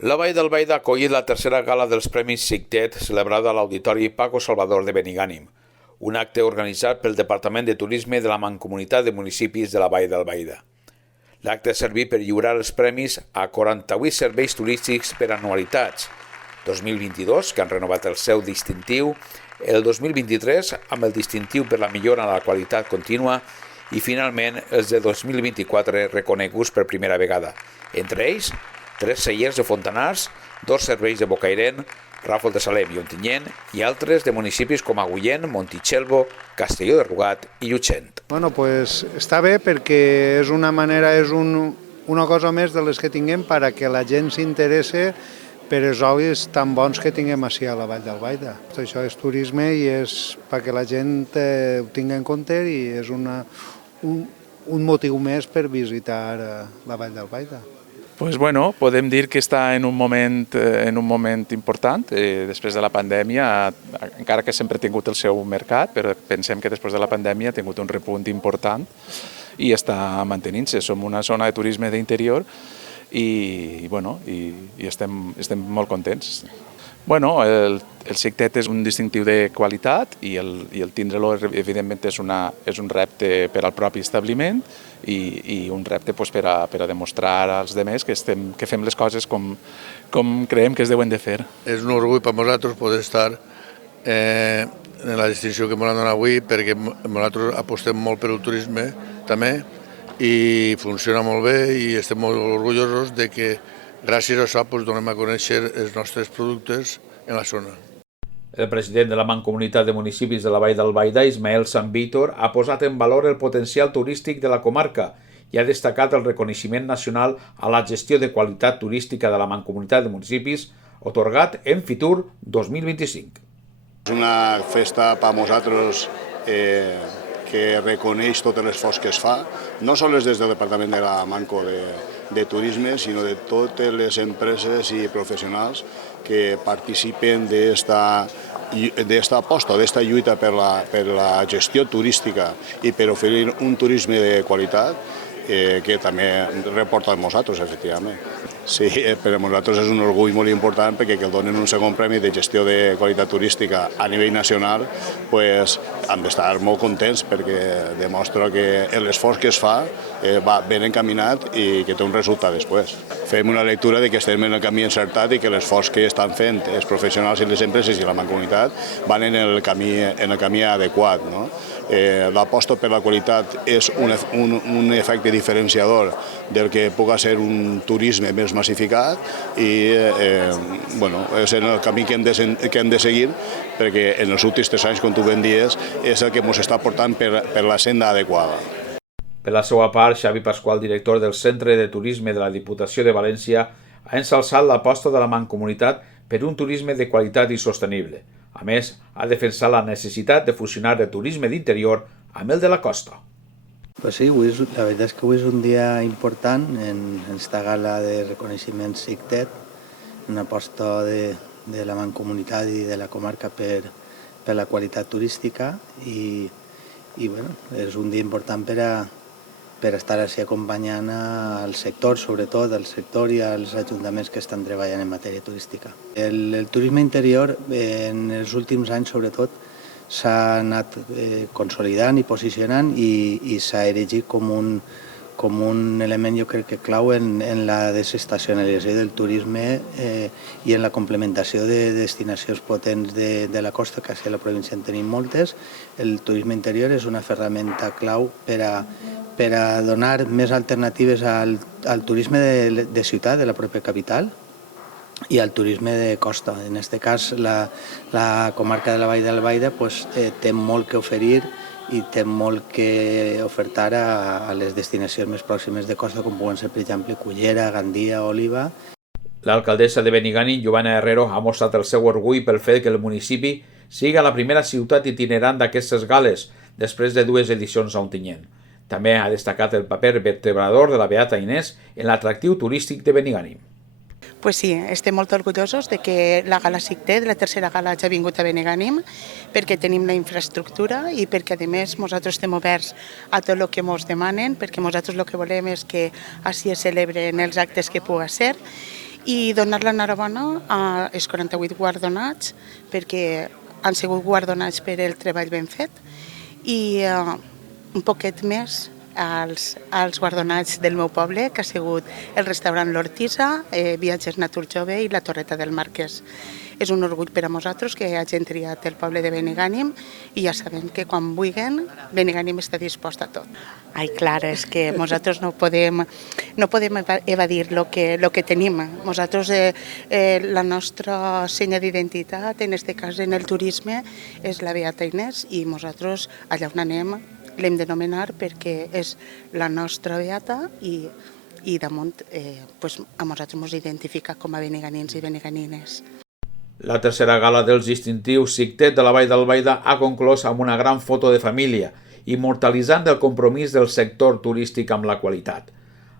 La Vall d'Albaida ha acollit la tercera gala dels Premis SICTET celebrada a l'Auditori Paco Salvador de Benigànim, un acte organitzat pel Departament de Turisme de la Mancomunitat de Municipis de la Vall d'Albaida. L'acte ha servit per lliurar els premis a 48 serveis turístics per anualitats, 2022, que han renovat el seu distintiu, el 2023 amb el distintiu per la millora en la qualitat contínua i finalment els de 2024 reconeguts per primera vegada, entre ells 3 cellers de Fontanars, 2 serveis de Bocairent, Ràfol de Salem i Ontinyent i altres de municipis com Agullent, Montitxelvo, Castelló de Rugat i Llutxent. Bueno, pues està bé perquè és una manera, una cosa més de les que tinguem perquè la gent s'interesse per els olls tan bons que tinguem així a la Vall d'Albaida. Això és turisme i és perquè la gent ho tingui en compte i és un motiu més per visitar la Vall d'Albaida. Pues bueno, podem dir que està en un moment important. Després de la pandèmia, encara que sempre ha tingut el seu mercat, però pensem que després de la pandèmia ha tingut un repunt important i està mantenint-se. Som una zona de turisme d'interior i estem molt contents. Bueno, el SICTET és un distintiu de qualitat i el tindre-lo evidentment és un repte per al propi establiment i un repte per a demostrar als altres que fem les coses com creiem que es deuen de fer. És un orgull per nosaltres poder estar en la distinció que ens han donat avui perquè nosaltres apostem molt per el turisme també i funciona molt bé i estem molt orgullosos de que gràcies a això donem a conèixer els nostres productes en la zona. El president de la Mancomunitat de Municipis de la Vall d'Albaida, Ismael San Vítor, ha posat en valor el potencial turístic de la comarca i ha destacat el reconeixement nacional a la gestió de qualitat turística de la Mancomunitat de Municipis otorgat en Fitur 2025. És una festa per nosaltres que reconeix tot l'esforç que es fa, no només des del Departament de la Manco de Turisme, sinó de totes les empreses i professionals que participen d'esta aposta, d'esta lluita per la gestió turística i per oferir un turisme de qualitat que també reporta a nosaltres, efectivament. Sí, per a nosaltres és un orgull molt important perquè que el donen un segon premi de gestió de qualitat turística a nivell nacional, hem d'estar molt contents perquè demostra que l'esforç que es fa va ben encaminat i que té un resultat després. Fem una lectura de que estem en el camí encertat i que l'esforç que estan fent els professionals i les empreses i la mancomunitat van en el camí adequat. L'aposta per la qualitat és un efecte diferenciador del que pugui ser un turisme més massificat i és en el camí que hem de seguir perquè en els últims 3 anys, com tu ben dies, és el que ens està portant per la senda adequada. Per la seva part, Xavi Pasqual, director del Centre de Turisme de la Diputació de València, ha ensalçat l'aposta de la Mancomunitat per un turisme de qualitat i sostenible. A més, ha defensat la necessitat de fusionar el turisme d'interior amb el de la costa. Pues sí, la veritat és que avui és un dia important en esta gala de reconeixement SICTET, una aposta de la Mancomunitat i de la comarca per la qualitat turística i és un dia important per estar així acompanyant al sector, sobretot al sector i als ajuntaments que estan treballant en matèria turística. El turisme interior en els últims anys sobretot s'ha anat consolidant i posicionant i s'ha erigit com un element, jo crec que clau en la desestacionalització del turisme i en la complementació de destinacions potents de la costa, que a la província en tenim moltes. El turisme interior és una ferramenta clau per a donar més alternatives al turisme de ciutat, de la pròpia capital, i al turisme de costa. En aquest cas, la comarca de la Vall d'Albaida té molt que oferir i té molt que ofertar a les destinacions més pròximes de costa, com poden ser, per exemple, Cullera, Gandia, Oliva. L'alcaldessa de Benigànim, Joana Herrero, ha mostrat el seu orgull pel fet que el municipi siga la primera ciutat itinerant d'aquestes gales, després de 2 edicions a Ontinyent. També ha destacat el paper vertebrador de la Beata Inés en l'atractiu turístic de Benigànim. Pues sí, estem molt orgullosos de que la gala SICTET, la tercera gala, hagi vingut a Benigànim, perquè tenim la infraestructura i perquè, a més, nosaltres estem oberts a tot el que ens demanen, perquè nosaltres el que volem és que així es celebren els actes que pugui ser i donar l'enhorabona als 48 guardonats perquè han sigut guardonats per el treball ben fet i un poquet més als guardonats del meu poble, que ha sigut el restaurant L'Hortissa, Viatges Natur Jove i la Torreta del Marquès. És un orgull per a nosaltres que hagin triat el poble de Benigànim i ja sabem que quan vulguin Benigànim està dispost a tot. Ai, clar, és que nosaltres no podem evadir el que tenim. Nosaltres, la nostra senya d'identitat, en aquest cas en el turisme, és la Beata Inés i nosaltres allà on anem l'hem d'anomenar perquè és la nostra beata i damunt a nosaltres ens identifica com a beniganins i beniganines. La tercera gala dels distintius SICTET de la Vall d'Albaida ha conclòs amb una gran foto de família, immortalitzant el compromís del sector turístic amb la qualitat.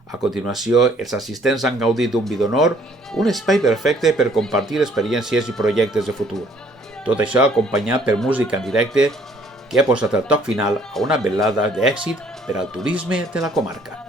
A continuació, els assistents han gaudit d'un vi d'honor, un espai perfecte per compartir experiències i projectes de futur. Tot això acompanyat per música en directe que ha posat el toc final a una velada d'èxit per al turisme de la comarca.